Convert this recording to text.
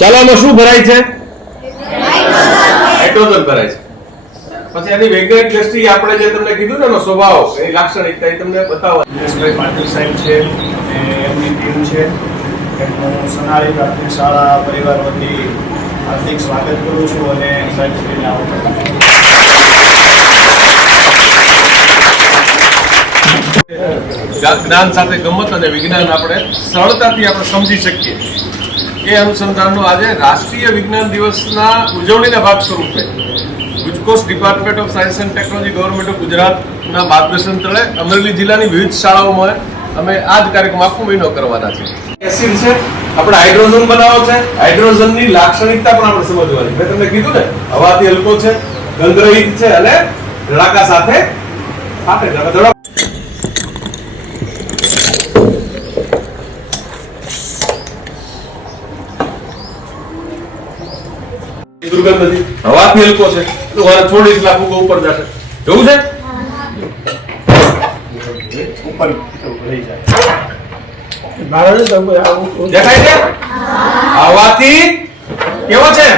ચાલો આમાં શું ભરાય છે? હાઇડ્રોજન ભરાય છે. પછી એની વૈજ્ઞાનિક દ્રષ્ટિએ આપણે જે તમને કીધું ને એનો સ્વભાવ, એની લાક્ષણિકતા એ તમને બતાવવા. દિનેશભાઈ પાટીલ સાહેબ છે અને એમની ટીમ છે. એમનું સોનાળી પ્રાથમિક શાળા પરિવાર વતી હાર્દિક સ્વાગત કરું છું અને સાહેબશ્રીને આવકારું. જ્ઞાન સાથે ગમત અને વિજ્ઞાન આપણે સરળતાથી આપણે સમજી શકીએ એ અનુસંધાનનો આજે રાષ્ટ્રીય વિજ્ઞાન દિવસના ઉજવણીના ભાગ સ્વરૂપે ગુજકોસ્ટ department of science and technology government of ગુજરાતના માર્ગદર્શન તળે અમરેલી જિલ્લાની વિવિધ શાળાઓમાં અમે આ જ કાર્યક્રમ આખો મહિનો કરવાના છે. એસિડ છે, આપણે હાઇડ્રોજન બનાવો છે, હાઇડ્રોજનની લાક્ષણિકતા પણ આપણે સમજવાની. મેં તમને કીધું ને, હવાથી હલકો છે, ગંધરહિત છે અને ધડાકા સાથે ફાટે. દુર્ગંધ નથી, હવાથી હલકો છે તો મારે થોડી જ લાખ ઉપર જશે. જોવું છે ઉપર લઈ જાય. દેખાય છે? હવાથી કેવો છે?